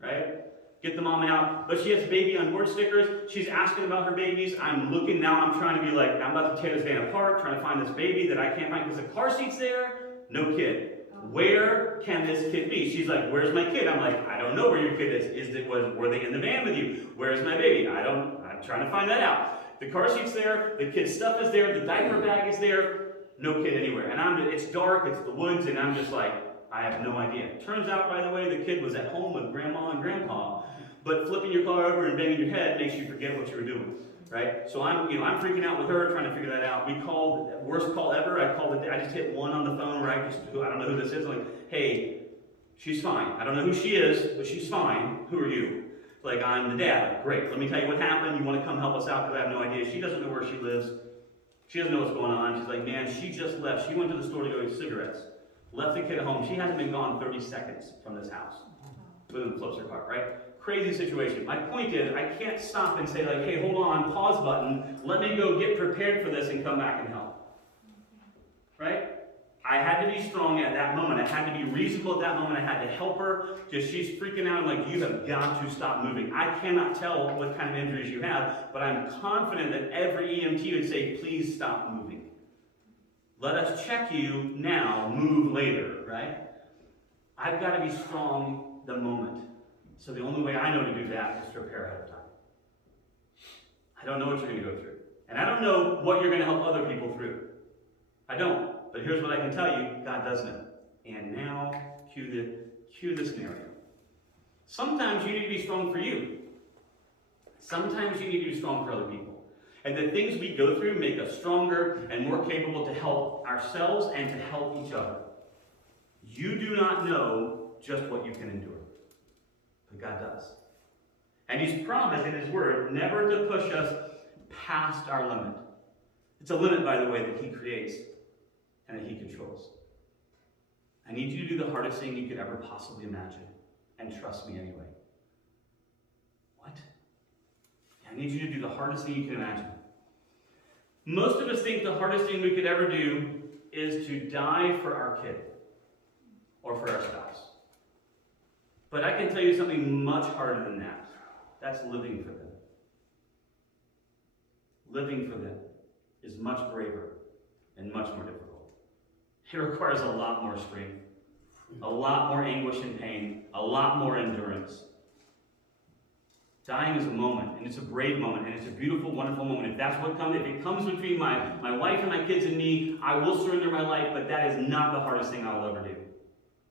Right? Get the mom out. But she has baby on board stickers. She's asking about her babies. I'm looking now. I'm trying to be like, I'm about to tear this van apart, trying to find this baby that I can't find because the car seat's there. No kid. Where can this kid be? She's like, where's my kid? I'm like, I don't know where your kid is. Were they in the van with you? Where's my baby? I'm trying to find that out. The car seat's there. The kid's stuff is there. The diaper bag is there. No kid anywhere. And it's dark. It's the woods. And I'm just like, I have no idea. Turns out, by the way, the kid was at home with grandma and grandpa, but flipping your car over and banging your head makes you forget what you were doing, right? So I'm freaking out with her, trying to figure that out. We called, worst call ever. I just hit one on the phone, right? I don't know who this is. I'm like, hey, she's fine. I don't know who she is, but she's fine. Who are you? Like, I'm the dad. Like, great. Let me tell you what happened. You want to come help us out because I have no idea. She doesn't know where she lives. She doesn't know what's going on. She's like, man, she just left. She went to the store to go get cigarettes. Left the kid at home. She hasn't been gone 30 seconds from this house. Boom, flips her car, right? Crazy situation. My point is, I can't stop and say, like, hey, hold on, pause button. Let me go get prepared for this and come back and help. Right? I had to be strong at that moment. I had to be reasonable at that moment. I had to help her. Just she's freaking out. I'm like, you have got to stop moving. I cannot tell what kind of injuries you have, but I'm confident that every EMT would say, please stop moving. Let us check you now, move later, right? I've got to be strong the moment. So the only way I know to do that is to prepare ahead of time. I don't know what you're going to go through. And I don't know what you're going to help other people through. I don't. But here's what I can tell you, God does know. And now, cue the scenario. Sometimes you need to be strong for you. Sometimes you need to be strong for other people. And the things we go through make us stronger and more capable to help ourselves and to help each other. You do not know just what you can endure. But God does. And He's promised in His Word never to push us past our limit. It's a limit, by the way, that He creates and that He controls. I need you to do the hardest thing you could ever possibly imagine. And trust me anyway. What? I need you to do the hardest thing you can imagine. Most of us think the hardest thing we could ever do is to die for our kid or for our spouse. But I can tell you something much harder than that. That's living for them. Living for them is much braver and much more difficult. It requires a lot more strength, a lot more anguish and pain, a lot more endurance. Dying is a moment, and it's a brave moment, and it's a beautiful, wonderful moment. If that's what comes, if it comes between my wife and my kids and me, I will surrender my life, but that is not the hardest thing I'll ever do.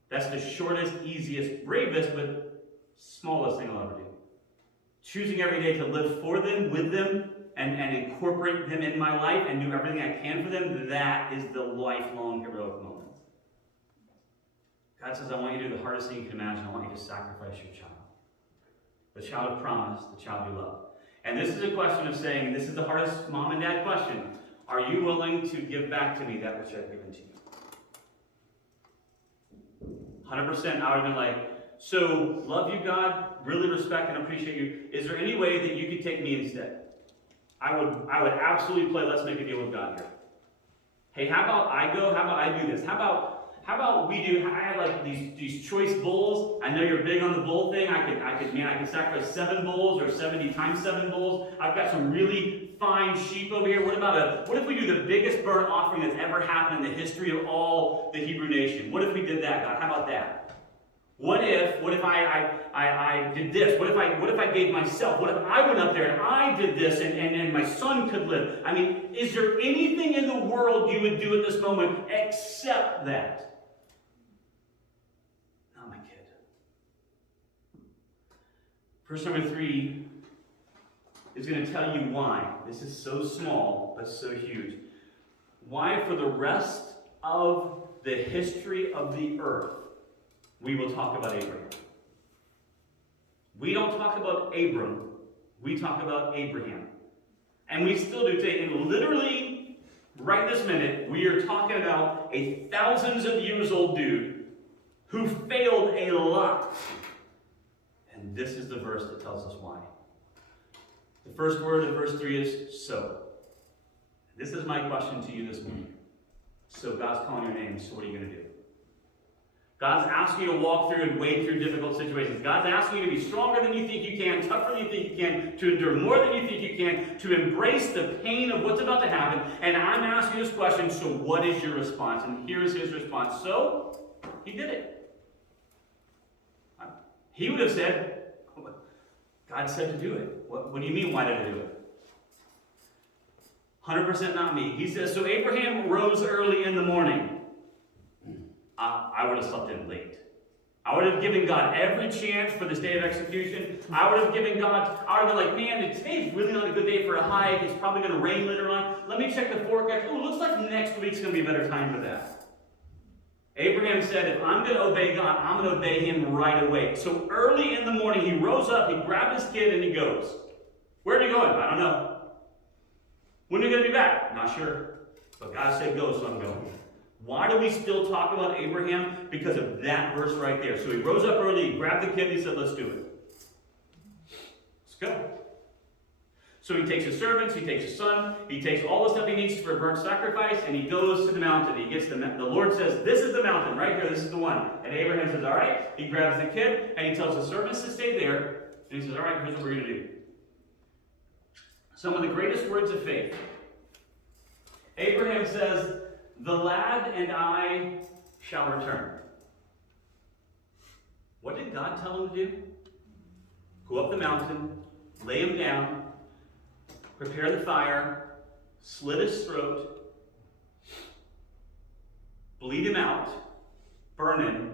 That's the shortest, easiest, bravest, but smallest thing I'll ever do. Choosing every day to live for them, with them, and incorporate them in my life and do everything I can for them, that is the lifelong heroic moment. God says, I want you to do the hardest thing you can imagine. I want you to sacrifice your child. The child of promise, the child you love. And this is a question of saying, this is the hardest mom and dad question. Are you willing to give back to me that which I've given to you? 100% I would have been like, so, love you, God, really respect and appreciate you. Is there any way that you could take me instead? I would absolutely play let's make a deal with God here. Hey, how about I go? How about I do this? How about we do? I have like these choice bulls. I know you're big on the bull thing. I could sacrifice 7 bulls or 70 times 7 bulls. I've got some really fine sheep over here. What if we do the biggest burnt offering that's ever happened in the history of all the Hebrew nation? What if we did that, God? How about that? What if I did this? What if I gave myself? What if I went up there and I did this and my son could live? I mean, is there anything in the world you would do at this moment except that? Not my kid. Verse number 3 is going to tell you why. This is so small, but so huge. Why for the rest of the history of the earth, we will talk about Abraham. We don't talk about Abram. We talk about Abraham. And we still do today. And literally, right this minute, we are talking about a thousands of years old dude who failed a lot. And this is the verse that tells us why. The first word in verse 3 is so. This is my question to you this morning. So God's calling your name, so what are you going to do? God's asking you to walk through and wade through difficult situations. God's asking you to be stronger than you think you can, tougher than you think you can, to endure more than you think you can, to embrace the pain of what's about to happen. And I'm asking you this question, so what is your response? And here's his response. So, he did it. He would have said, God said to do it. What do you mean, why did I do it? 100% not me. He says, so Abraham rose early in the morning. I would have slept in late. I would have given God every chance for this day of execution. I would have been like, man, today's really not a good day for a hike. It's probably going to rain later on. Let me check the forecast. Oh, looks like next week's going to be a better time for that. Abraham said, if I'm going to obey God, I'm going to obey him right away. So early in the morning, he rose up, he grabbed his kid, and he goes. Where are you going? I don't know. When are you going to be back? Not sure. But God said go, so I'm going. Why do we still talk about Abraham? Because of that verse right there. So he rose up early, he grabbed the kid, and he said, let's do it. Let's go. So he takes his servants, he takes his son, he takes all the stuff he needs for a burnt sacrifice, and he goes to the mountain. He gets the Lord says, this is the mountain, right here, this is the one. And Abraham says, all right. He grabs the kid, and he tells the servants to stay there. And he says, all right, here's what we're going to do. Some of the greatest words of faith. Abraham says, the lad and I shall return. What did God tell him to do? Go up the mountain, lay him down, prepare the fire, slit his throat, bleed him out, burn him,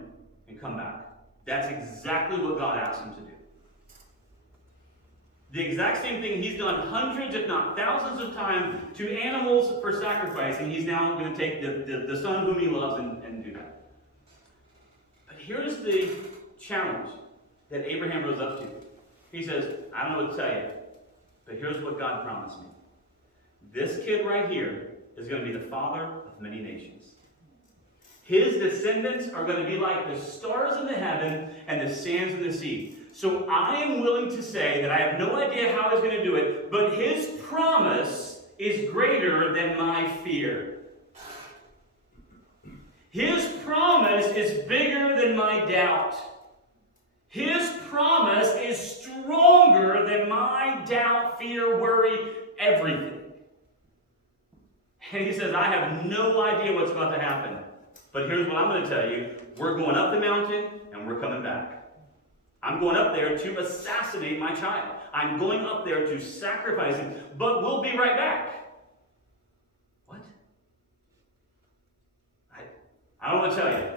and come back. That's exactly what God asked him to do. The exact same thing he's done hundreds, if not thousands of times to animals for sacrifice, and he's now going to take the son whom he loves and do that. But here's the challenge that Abraham rose up to. He says, I don't know what to tell you, but here's what God promised me. This kid right here is going to be the father of many nations. His descendants are going to be like the stars in the heaven and the sands in the sea. So I am willing to say that I have no idea how he's going to do it, but his promise is greater than my fear. His promise is bigger than my doubt. His promise is stronger than my doubt, fear, worry, everything. And he says, I have no idea what's about to happen. But here's what I'm going to tell you. We're going up the mountain and we're coming back. I'm going up there to assassinate my child. I'm going up there to sacrifice him, but we'll be right back. What? I don't want to tell you.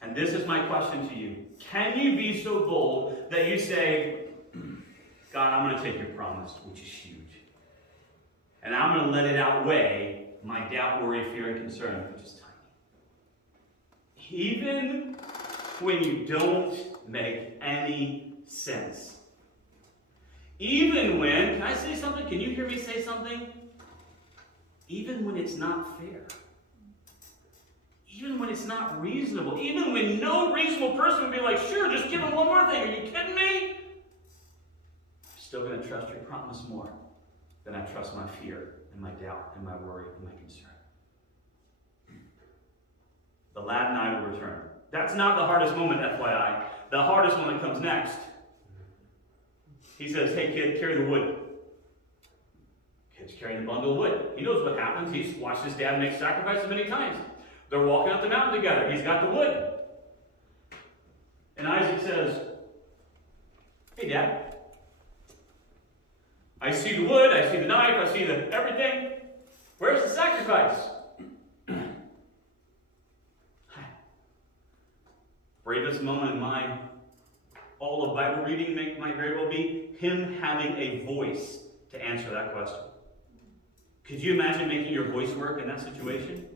And this is my question to you. Can you be so bold that you say, God, I'm going to take your promise, which is huge. And I'm going to let it outweigh my doubt, worry, fear, and concern, which is tiny. Even when you don't make any sense. Even when, can I say something? Can you hear me say something? Even when it's not fair. Even when it's not reasonable. Even when no reasonable person would be like, sure, just give him one more thing. Are you kidding me? I'm still going to trust your promise more than I trust my fear and my doubt and my worry and my concern. The lad and I will return. That's not the hardest moment, FYI. The hardest moment comes next. He says, hey kid, carry the wood. Kid's carrying the bundle of wood. He knows what happens. He's watched his dad make sacrifices many times. They're walking up the mountain together. He's got the wood. And Isaac says, hey Dad, I see the wood, I see the knife, I see the everything. Where's the sacrifice? Bravest moment in my all of Bible reading might very well be him having a voice to answer that question. Could you imagine making your voice work in that situation?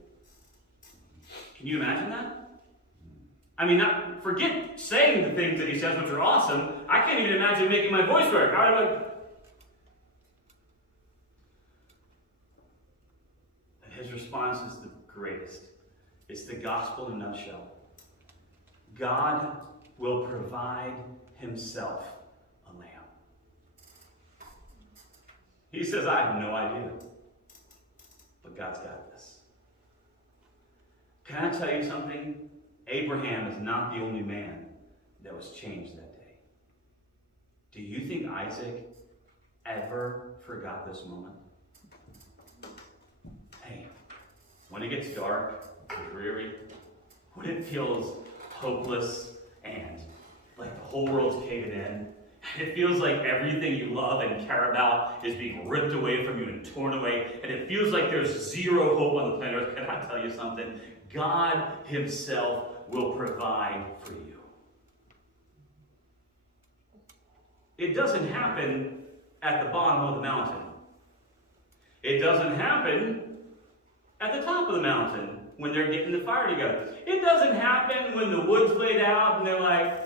Can you imagine that? I mean, forget saying the things that he says, which are awesome. I can't even imagine making my voice work. And his response is the greatest. It's the gospel in a nutshell. God will provide himself a lamb. He says, I have no idea. But God's got this. Can I tell you something? Abraham is not the only man that was changed that day. Do you think Isaac ever forgot this moment? Hey, when it gets dark and dreary, when it feels hopeless and like the whole world's caving in, and it feels like everything you love and care about is being ripped away from you and torn away, and it feels like there's zero hope on the planet Earth, can I tell you something? God himself will provide for you. It doesn't happen at the bottom of the mountain. It doesn't happen at the top of the mountain when they're getting the fire together. It doesn't happen when the wood's laid out and they're like,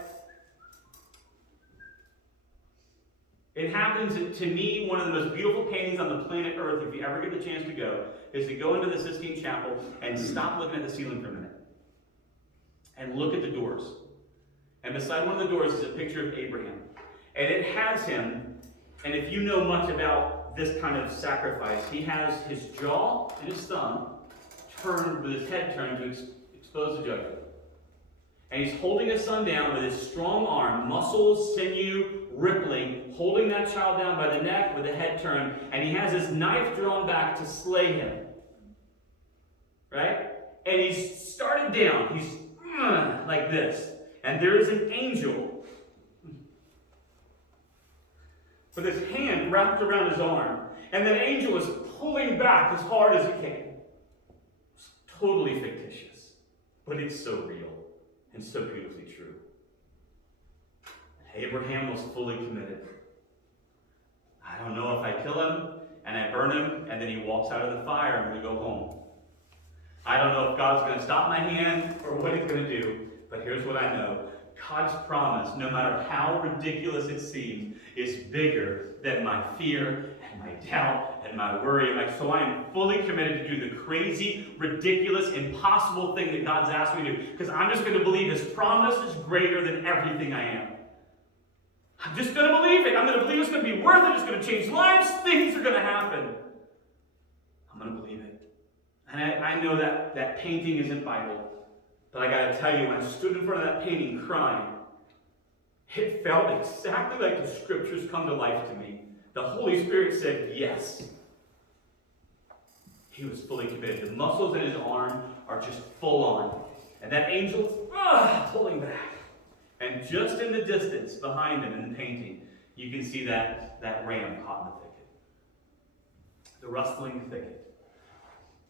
it happens to me, one of the most beautiful paintings on the planet Earth, if you ever get the chance to go, is to go into the Sistine Chapel and stop looking at the ceiling for a minute. And look at the doors. And beside one of the doors is a picture of Abraham. And it has him, and if you know much about this kind of sacrifice, he has his jaw and his thumb turned, with his head turned to expose the jugular. And he's holding his son down with his strong arm, muscles, sinew, rippling, holding that child down by the neck with the head turned, and he has his knife drawn back to slay him. Right? And he's started down. He's like this. And there is an angel with his hand wrapped around his arm. And that angel is pulling back as hard as he can. It's totally fictitious, but it's so real and so beautifully true. Abraham was fully committed. I don't know if I kill him and I burn him and then he walks out of the fire and we go home. I don't know if God's going to stop my hand or what he's going to do, but here's what I know. God's promise, no matter how ridiculous it seems, is bigger than my fear and my doubt and my worry. So I am fully committed to do the crazy, ridiculous, impossible thing that God's asked me to do, because I'm just going to believe his promise is greater than everything I am. I'm just going to believe it. I'm going to believe it's going to be worth it. It's going to change lives. Things are going to happen. I'm going to believe it. And I know that painting isn't Bible. But I got to tell you, when I stood in front of that painting crying, it felt exactly like the scriptures come to life to me. The Holy Spirit said yes. He was fully committed. The muscles in his arm are just full on. And that angel's pulling back. And just in the distance behind him in the painting, you can see that ram caught in the thicket. The rustling thicket.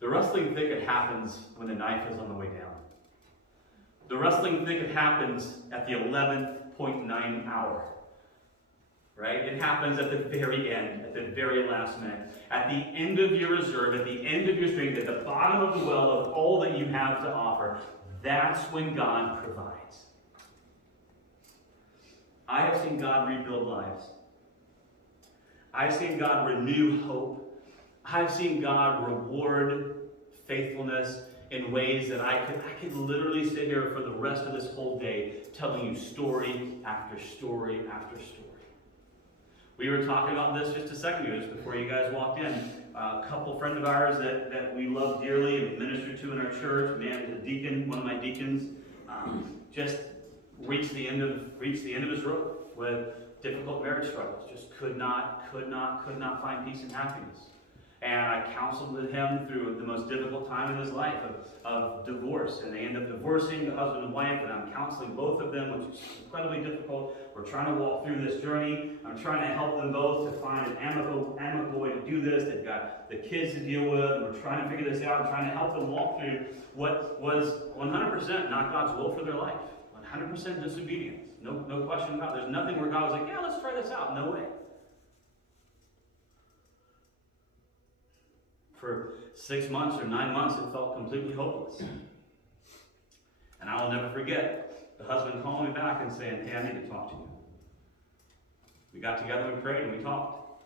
The rustling thicket happens when the knife is on the way down. The rustling thicket happens at the 11.9 hour. Right? It happens at the very end, at the very last minute. At the end of your reserve, at the end of your strength, at the bottom of the well of all that you have to offer. That's when God provides. I have seen God rebuild lives. I've seen God renew hope. I've seen God reward faithfulness in ways that I could literally sit here for the rest of this whole day telling you story after story after story. We were talking about this just a second ago, just before you guys walked in. A couple friends of ours that we love dearly and minister to in our church, man, the deacon, one of my deacons, just reached the end of his rope with difficult marriage struggles. Just could not find peace and happiness. And I counseled with him through the most difficult time in his life of divorce. And they end up divorcing, the husband and wife, and I'm counseling both of them, which is incredibly difficult. We're trying to walk through this journey. I'm trying to help them both to find an amicable way to do this. They've got the kids to deal with, and we're trying to figure this out and trying to help them walk through what was 100% not God's will for their life. 100% disobedience. No question about it. There's nothing where God was like, yeah, let's try this out. No way. For 6 months or 9 months, it felt completely hopeless. And I will never forget the husband calling me back and saying, hey, I need to talk to you. We got together, we prayed, and we talked.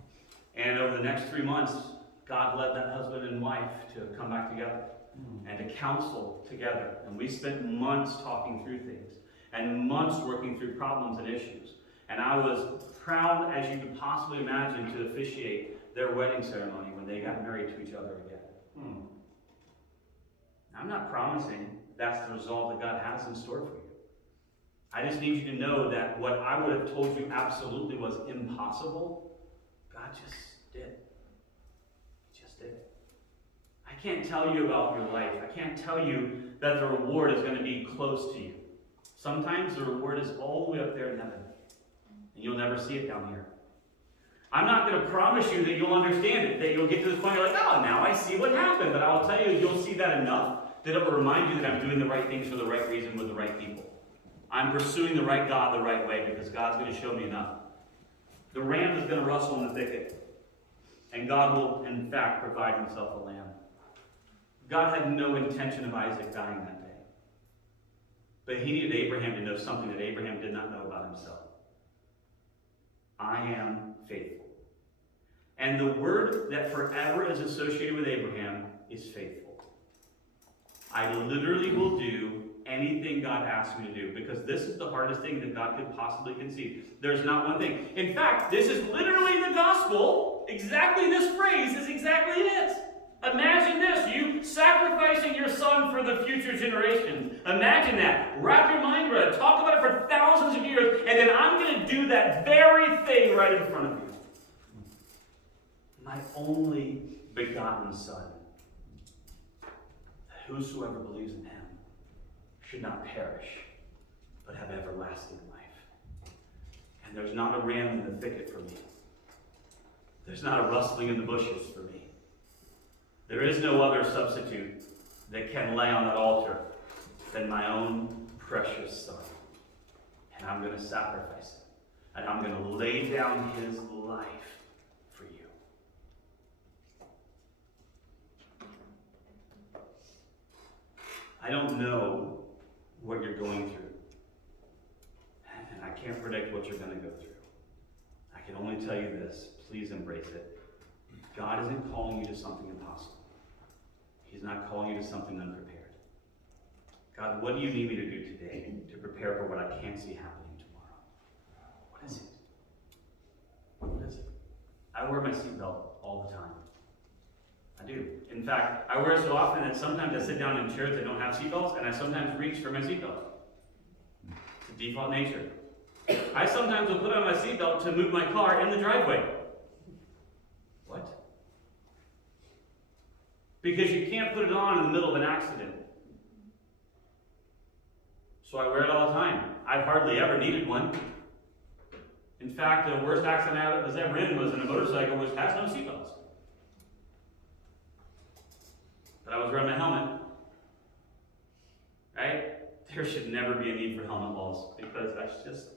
And over the next 3 months, God led that husband and wife to come back together and to counsel together. And we spent months talking through things and months working through problems and issues. And I was proud, as you could possibly imagine, to officiate their wedding ceremony when they got married to each other again. I'm not promising that's the result that God has in store for you. I just need you to know that what I would have told you absolutely was impossible, God just did. He just did. I can't tell you about your life. I can't tell you that the reward is going to be close to you. Sometimes the reward is all the way up there in heaven, and you'll never see it down here. I'm not going to promise you that you'll understand it, that you'll get to this point, you're like, oh, now I see what happened. But I'll tell you, you'll see that enough that it will remind you that I'm doing the right things for the right reason with the right people. I'm pursuing the right God the right way because God's going to show me enough. The ram is going to rustle in the thicket, and God will, in fact, provide himself a lamb. God had no intention of Isaac dying that day. But he needed Abraham to know something that Abraham did not know about himself. I am faithful. And the word that forever is associated with Abraham is faithful. I literally will do anything God asks me to do because this is the hardest thing that God could possibly conceive. There's not one thing. In fact, this is literally the gospel. Exactly this phrase is exactly it. Imagine this, you sacrificing your son for the future generations. Imagine that. Wrap your mind around it. Talk about it for thousands of years, and then I'm going to do that very thing right in front of you. My only begotten son, that whosoever believes in him should not perish, but have everlasting life. And there's not a ram in the thicket for me. There's not a rustling in the bushes for me. There is no other substitute that can lay on that altar than my own precious son. And I'm going to sacrifice him. And I'm going to lay down his life for you. I don't know what you're going through. And I can't predict what you're going to go through. I can only tell you this. Please embrace it. God isn't calling you to something impossible. He's not calling you to something unprepared. God, what do you need me to do today to prepare for what I can't see happening tomorrow? What is it? What is it? I wear my seatbelt all the time. I do. In fact, I wear it so often that sometimes I sit down in chairs that don't have seatbelts, and I sometimes reach for my seatbelt. It's a default nature. I sometimes will put on my seatbelt to move my car in the driveway. What? Because you can't put it on in the middle of an accident. So I wear it all the time. I've hardly ever needed one. In fact, the worst accident I was ever in was in a motorcycle which has no seatbelts. But I was wearing my helmet. Right? There should never be a need for helmet laws, because that's just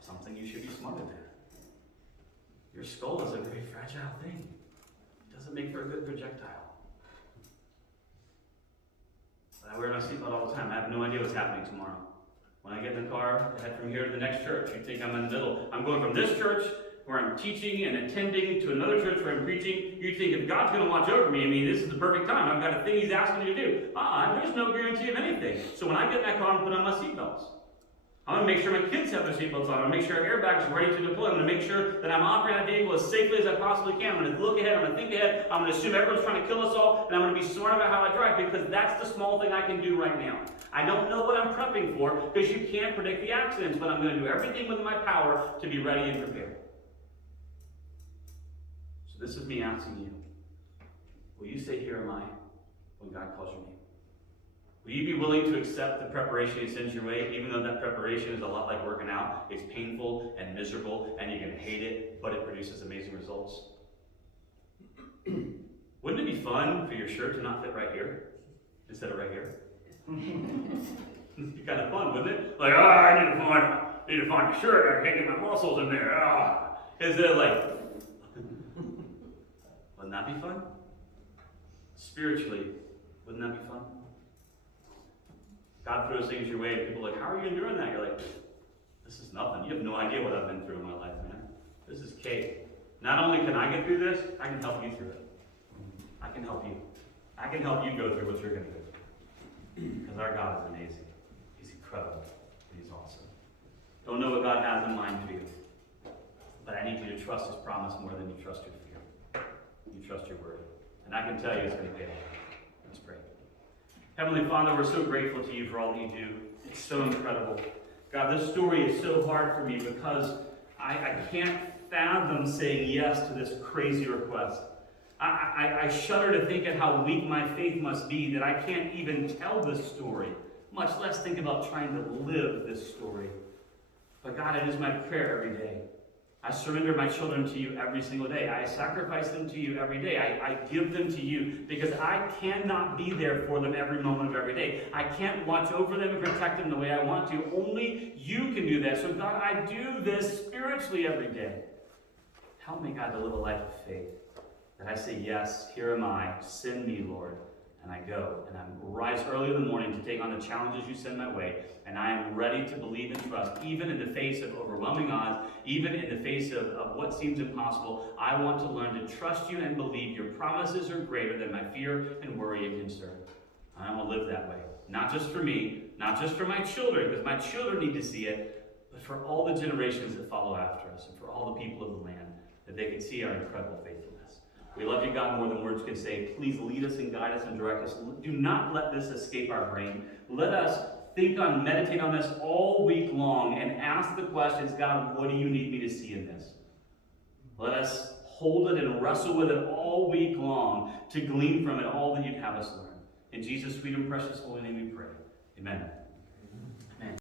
something you should be smarter than. Your skull is a very fragile thing. It doesn't make for a good projectile. But I wear my seatbelt all the time. I have no idea what's happening tomorrow. When I get in the car, I head from here to the next church. You think I'm in the middle. I'm going from this church where I'm teaching and attending to another church where I'm preaching. You think if God's going to watch over me, I mean, this is the perfect time. I've got a thing He's asking me to do. There's no guarantee of anything. So when I get in that car, I'm put on my seatbelts. I'm going to make sure my kids have their seatbelts on. I'm going to make sure our airbags are ready to deploy. I'm going to make sure that I'm operating that vehicle as safely as I possibly can. I'm going to look ahead. I'm going to think ahead. I'm going to assume everyone's trying to kill us all. And I'm going to be smart about how I drive, because that's the small thing I can do right now. I don't know what I'm prepping for, because you can't predict the accidents, but I'm going to do everything within my power to be ready and prepared. So this is me asking you, will you say, "Here am I," when God calls your name? Will you be willing to accept the preparation He sends your way, even though that preparation is a lot like working out? It's painful and miserable, and you're going to hate it, but it produces amazing results. Wouldn't it be fun for your shirt to not fit right here instead of right here? It'd be kind of fun, wouldn't it? Like, I need to find a shirt. I can't get my muscles in there. Is it like, wouldn't that be fun? Spiritually, wouldn't that be fun? God throws things your way, and people are like, "How are you enduring that?" You're like, "This is nothing. You have no idea what I've been through in my life, man. This is cake. Not only can I get through this, I can help you through it. I can help you. I can help you go through what you're going to go through. Because our God is amazing. He's incredible. He's awesome. Don't know what God has in mind for you, but I need you to trust His promise more than you trust your fear. You trust your word. And I can tell you it's going to pay off. Let's pray. Heavenly Father, we're so grateful to you for all that you do. It's so incredible. God, this story is so hard for me because I can't fathom saying yes to this crazy request. I shudder to think of how weak my faith must be that I can't even tell this story, much less think about trying to live this story. But God, it is my prayer every day. I surrender my children to you every single day. I sacrifice them to you every day. I give them to you because I cannot be there for them every moment of every day. I can't watch over them and protect them the way I want to. Only you can do that. So God, I do this spiritually every day. Help me, God, to live a life of faith. That I say, yes, here am I. Send me, Lord. And I go. And I rise early in the morning to take on the challenges you send my way. And I am ready to believe and trust, even in the face of overwhelming odds, even in the face of what seems impossible. I want to learn to trust you and believe your promises are greater than my fear and worry and concern. I want to live that way. Not just for me, not just for my children, because my children need to see it, but for all the generations that follow after us and for all the people of the land, that they can see our incredible faithfulness. We love you, God, more than words can say. Please lead us and guide us and direct us. Do not let this escape our brain. Let us think on, meditate on this all week long and ask the questions, God, what do you need me to see in this? Let us hold it and wrestle with it all week long to glean from it all that you'd have us learn. In Jesus' sweet and precious holy name we pray. Amen.